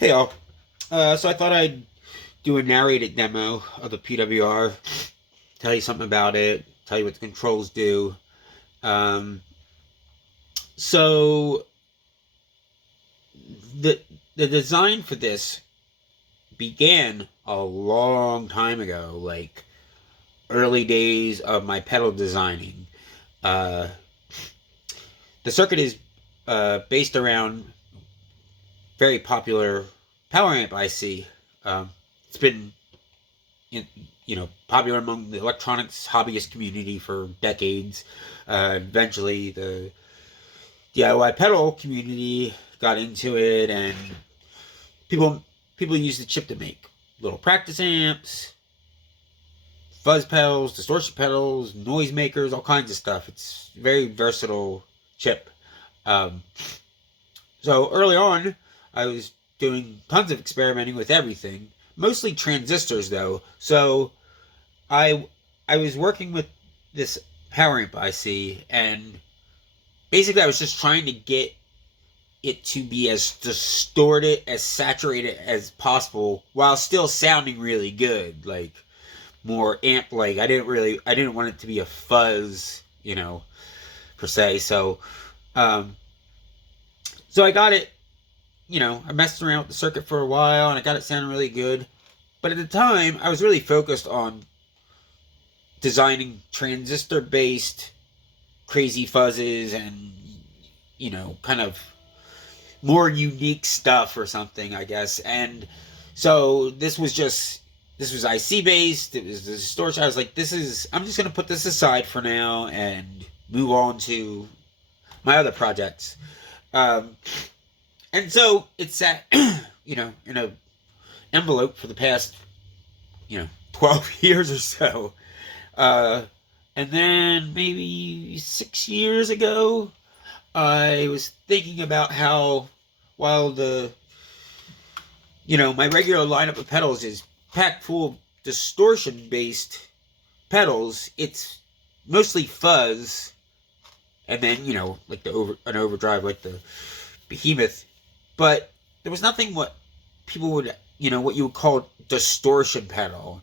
Hey all. So I thought I'd do a narrated demo of the PWR, tell you something about it, tell you what the controls do. Um, so the the design for this began a long time ago, like early days of my pedal designing. Uh, the circuit is based around very popular power amp IC. It's been popular among the electronics hobbyist community for decades. Eventually, the DIY pedal community got into it, and people use the chip to make little practice amps, fuzz pedals, distortion pedals, noise makers, all kinds of stuff. It's a very versatile chip. Um, so early on, I was doing tons of experimenting with everything, mostly transistors though. So I I was working with this power amp IC, and basically I was just trying to get it to be as distorted, as saturated as possible, while still sounding really good, like more amp like. I didn't want it to be a fuzz, per se. Um, so I got it. I messed around with the circuit for a while, and I got it sounding really good. But at the time, I was really focused on designing transistor based crazy fuzzes and kind of more unique stuff or something, I guess. And so this was IC based. It was the distortion. I was like, I'm just gonna put this aside for now and move on to my other projects. Um, and so it sat, in a envelope for the past, 12 years or so. And then maybe 6 years ago, I was thinking about how, while my regular lineup of pedals is packed full of distortion based pedals, it's mostly fuzz, and then, like an overdrive, like the Behemoth. But there was nothing what people would, what you would call distortion pedal.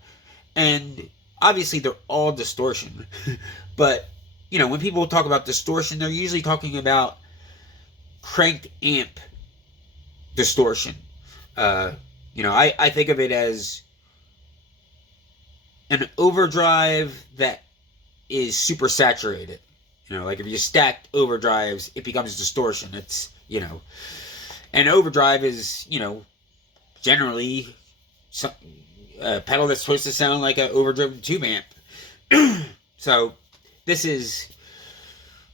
And obviously they're all distortion. But, when people talk about distortion, they're usually talking about cranked amp distortion. I think of it as an overdrive that is super saturated. Like if you stacked overdrives, it becomes distortion. It's, and overdrive is, generally a pedal that's supposed to sound like an overdriven tube amp. So this is,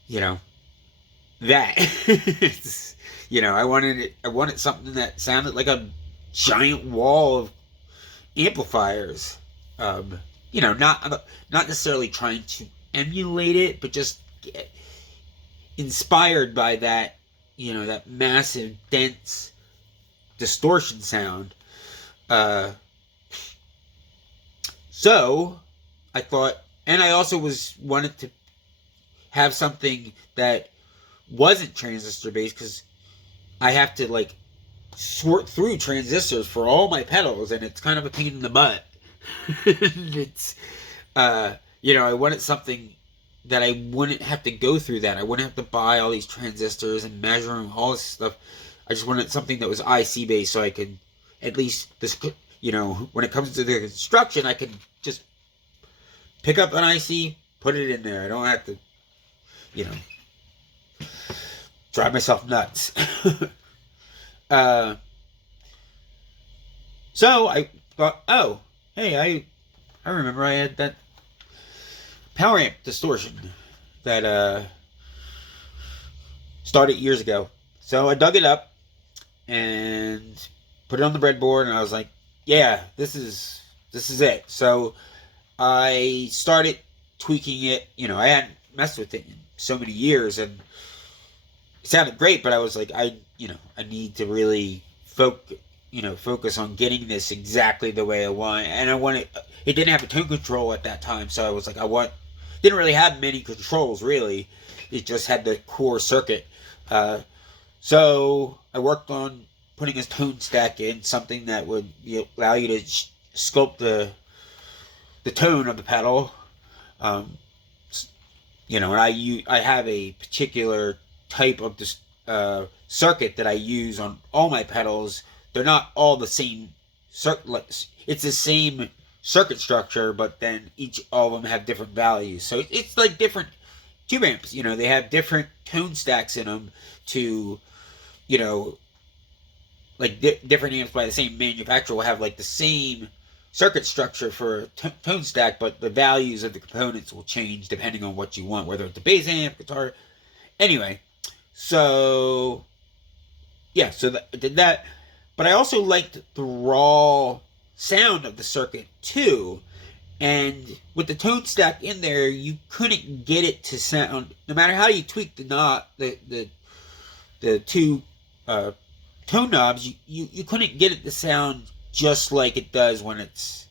that. It's, I wanted something that sounded like a giant wall of amplifiers. Not necessarily trying to emulate it, but just get inspired by that, that massive, dense distortion sound. So I thought, and I also wanted to have something that wasn't transistor based, because I have to like sort through transistors for all my pedals, and it's kind of a pain in the butt. It's I wanted something that I wouldn't have to go through that. I wouldn't have to buy all these transistors and measure them, all this stuff. I just wanted something that was IC based, so I could at least when it comes to the construction, I could just pick up an IC, put it in there. I don't have to, drive myself nuts. So I thought, oh, hey, I remember I had that power amp distortion that started years ago. So I dug it up and put it on the breadboard, and I was like, yeah, this is it. So I started tweaking it. I hadn't messed with it in so many years, and it sounded great, but I was like, I need to really focus on getting this exactly the way I want. And it didn't have a tone control at that time, so I was like, didn't really have many controls, really. It just had the core circuit. So I worked on putting a tone stack in, something that would allow you to sculpt the tone of the pedal. Um, and I have a particular type of this circuit that I use on all my pedals. They're not all the same circuit. It's the same circuit structure, but then all of them have different values. So it's like different tube amps. They have different tone stacks in them to, like different amps by the same manufacturer will have like the same circuit structure for a tone stack, but the values of the components will change depending on what you want, whether it's a bass amp, guitar. Anyway, so yeah, so I did that. But I also liked the raw sound of the circuit too. And with the tone stack in there, you couldn't get it to sound, no matter how you tweak the knob, the two tone knobs, you couldn't get it to sound just like it does when it's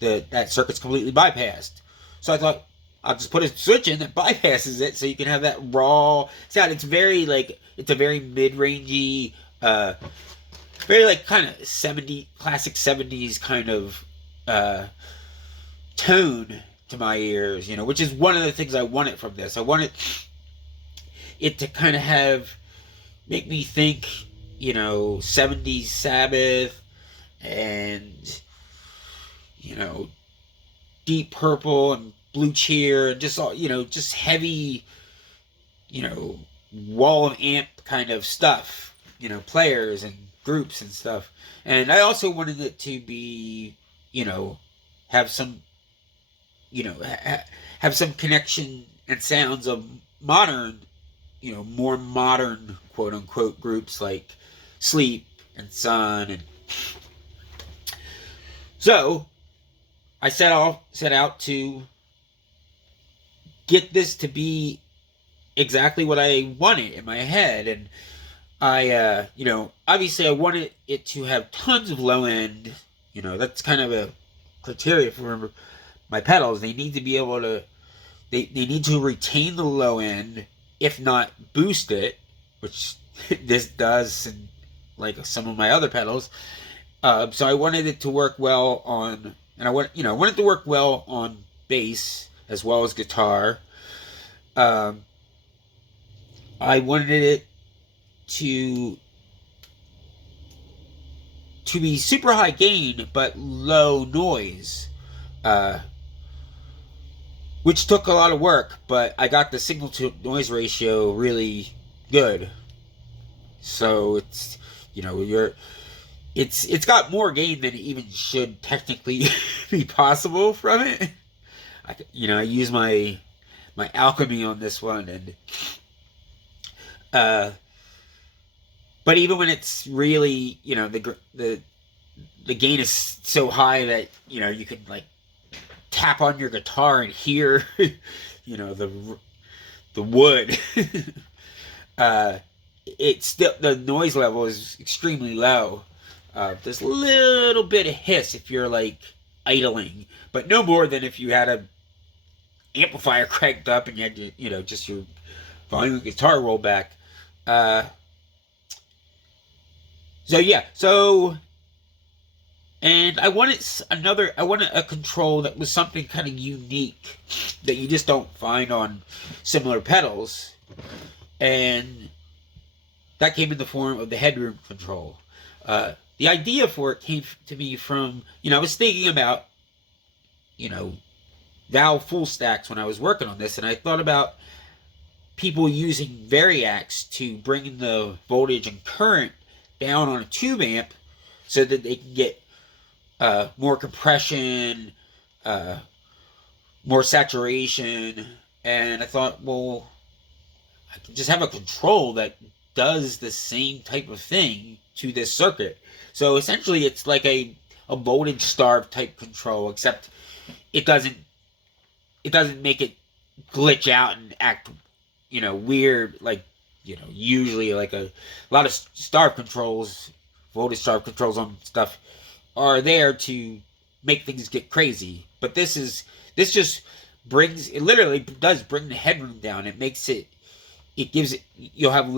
that circuit's completely bypassed. So I thought I'll just put a switch in that bypasses it, so you can have that raw sound. It's very it's a very mid-rangey, very like kind of classic 70s kind of tone to my ears, which is one of the things I wanted from this. I wanted it to kind of make me think, 70s Sabbath and, Deep Purple and Blue Cheer and just all, just heavy, wall of amp kind of stuff, players and groups and stuff. And I also wanted it to be, have some, have some connection and sounds of modern, more modern quote unquote groups like Sleep and Sun. And so I set out to get this to be exactly what I wanted in my head. And I, obviously I wanted it to have tons of low end. That's kind of a criteria for my pedals. They need to be able to, they need to retain the low end, if not boost it, which this does in like some of my other pedals. So I wanted it to work well on, and I wanted to work well on bass as well as guitar. I wanted it to be super high gain but low noise, which took a lot of work, but I got the signal to noise ratio really good. So it's, it's got more gain than it even should technically be possible from it. I use my alchemy on this one, and but even when it's really, the gain is so high that you could like tap on your guitar and hear the wood. It's still, the noise level is extremely low. There's a little bit of hiss if you're like idling, but no more than if you had a amplifier cranked up and you had to, just your volume of guitar roll back. And I wanted a control that was something kind of unique that you just don't find on similar pedals. And that came in the form of the headroom control. The idea for it came to me from, I was thinking about, valve full stacks when I was working on this, and I thought about people using variacs to bring the voltage and current down on a tube amp so that they can get more compression, more saturation. And I thought, well, I can just have a control that does the same type of thing to this circuit. So essentially it's like a voltage starved type control, except it doesn't make it glitch out and act weird, like usually like a lot of starved controls, voltage starved controls on stuff are there to make things get crazy. But this just brings, it literally does bring the headroom down. It makes it it gives it, you have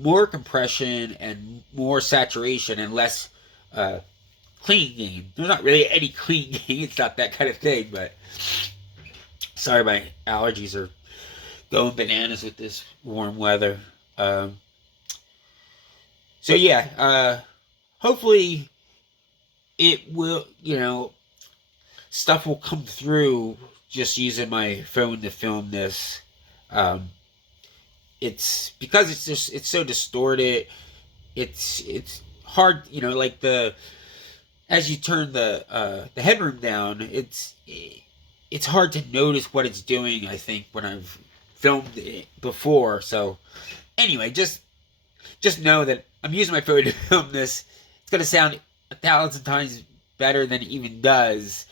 more compression and more saturation and less clean gain. There's not really any clean gain. It's not that kind of thing. But sorry, my allergies are going bananas with this warm weather. So yeah, hopefully it will, stuff will come through just using my phone to film this. It's because it's so distorted. It's hard, like as you turn the headroom down, it's hard to notice what it's doing, I think, when I've filmed it before. So anyway, just know that I'm using my phone to film this. It's gonna sound 1,000 times better than it even does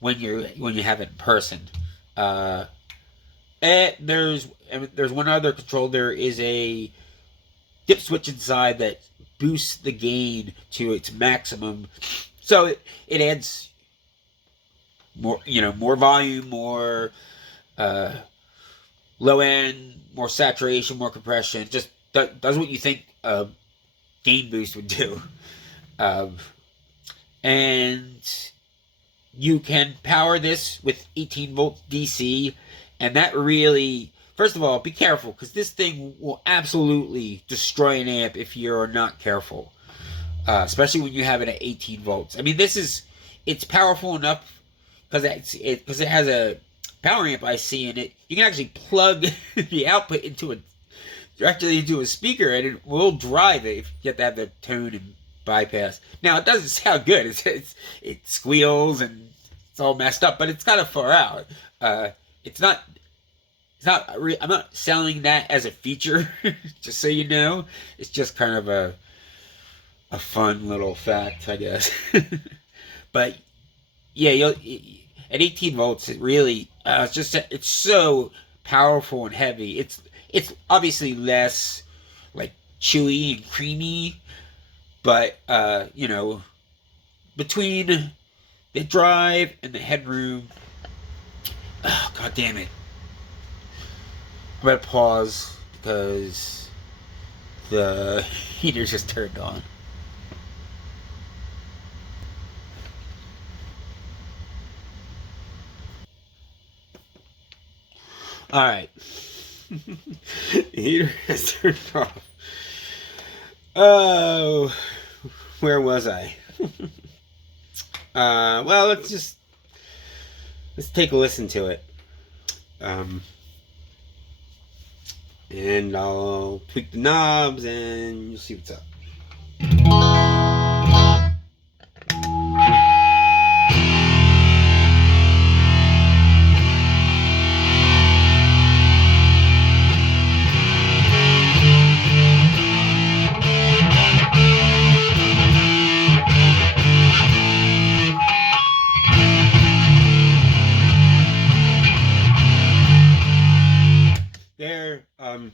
when you have it in person. And there's one other control. There is a dip switch inside that boosts the gain to its maximum, so it adds more, more volume, more low end, more saturation, more compression. Just does what you think a gain boost would do. And you can power this with 18 volts DC, and that really, first of all, be careful, because this thing will absolutely destroy an amp if you're not careful, especially when you have it at 18 volts. I mean, it's powerful enough because it has a power amp IC in it. You can actually plug the output directly into a speaker, and it will drive it if you have to have the tone and bypass. Now, it doesn't sound good. It squeals and it's all messed up, but it's kind of far out. I'm not selling that as a feature, just so you know. It's just kind of a fun little fact, I guess. But yeah, at 18 volts, it really it's so powerful and heavy. It's obviously less like chewy and creamy, but between the drive and the headroom, oh, god damn it. I'm gonna pause because the heater just turned on. Alright. The heater has turned off. Oh, where was I? Well, let's take a listen to it. And I'll tweak the knobs and you'll see what's up.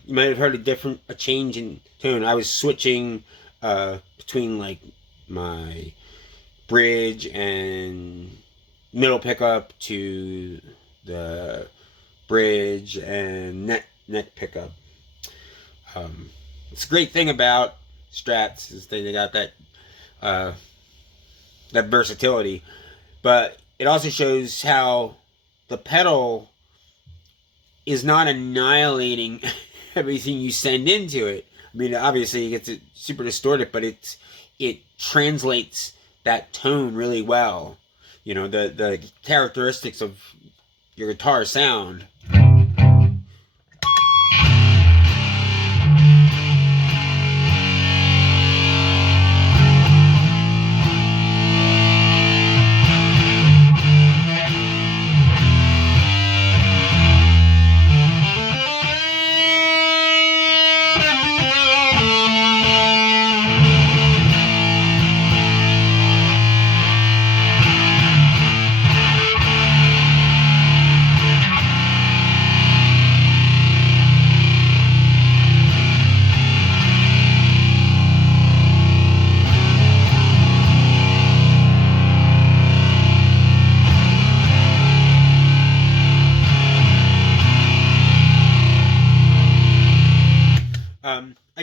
You might have heard a change in tone. I was switching between like my bridge and middle pickup to the bridge and neck pickup. It's a great thing about Strats is they got that versatility, but it also shows how the pedal is not annihilating everything you send into it. I mean, obviously it gets it super distorted, but it translates that tone really well. The characteristics of your guitar sound.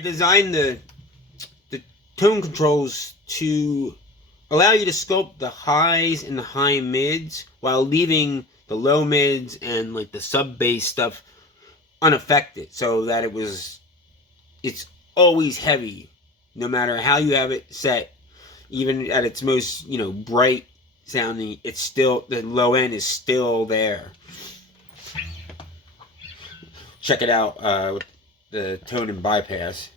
designed the tone controls to allow you to sculpt the highs and the high mids while leaving the low mids and like the sub bass stuff unaffected, so that it's always heavy no matter how you have it set. Even at its most, bright sounding, it's still, the low end is still there. Check it out with the tone and bypass.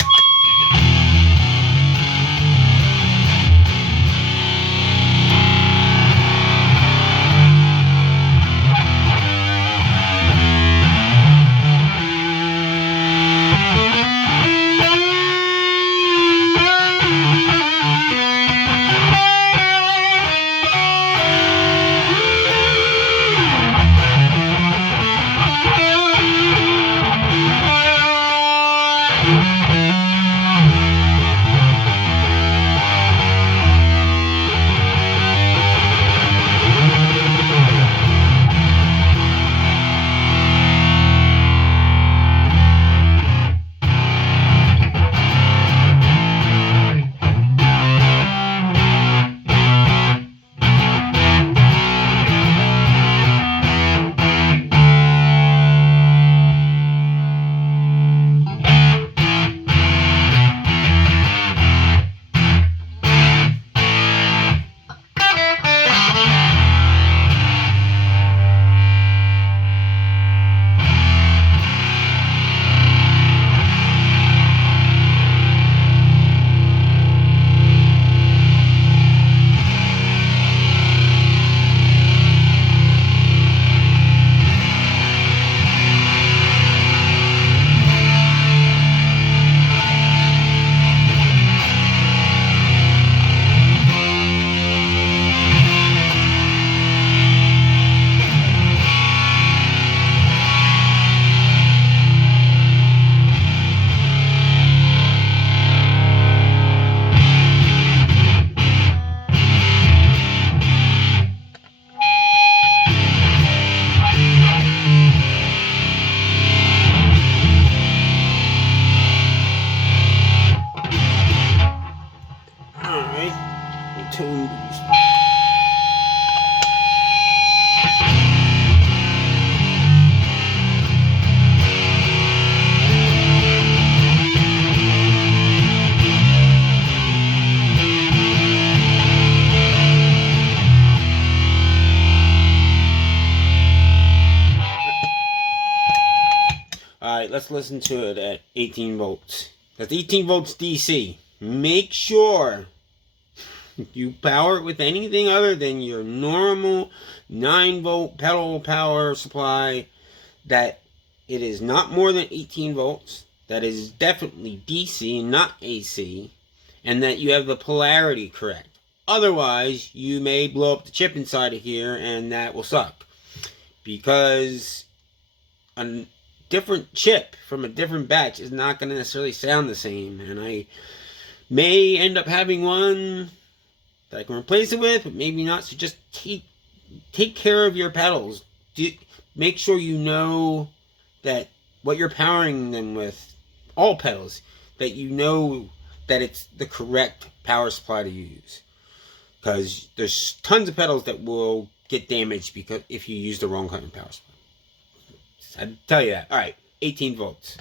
Alright, let's listen to it at 18 volts. That's 18 volts DC. Make sure you power it with anything other than your normal 9 volt pedal power supply, that it is not more than 18 volts, that is definitely DC, not AC, and that you have the polarity correct. Otherwise, you may blow up the chip inside of here, and that will suck. Because a different chip from a different batch is not going to necessarily sound the same. And I may end up having one that I can replace it with, but maybe not. So just take care of your pedals. Make sure you know that what you're powering them with, all pedals, that you know that it's the correct power supply to use. Because there's tons of pedals that will get damaged because if you use the wrong kind of power supply. I'd tell you that. Alright, 18 volts.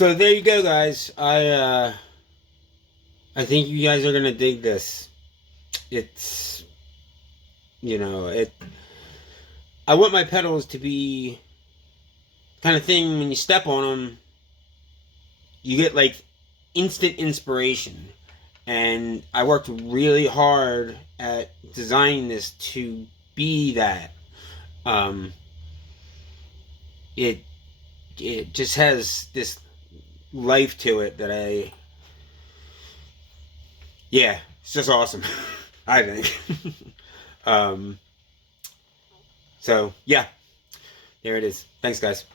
So there you go, guys. I think you guys are gonna dig this. It's, you know, I want my pedals to be kind of thing when you step on them, you get like instant inspiration. And I worked really hard at designing this to be that. It just has this life to it that it's just awesome. I think. So yeah, there it is. Thanks, guys.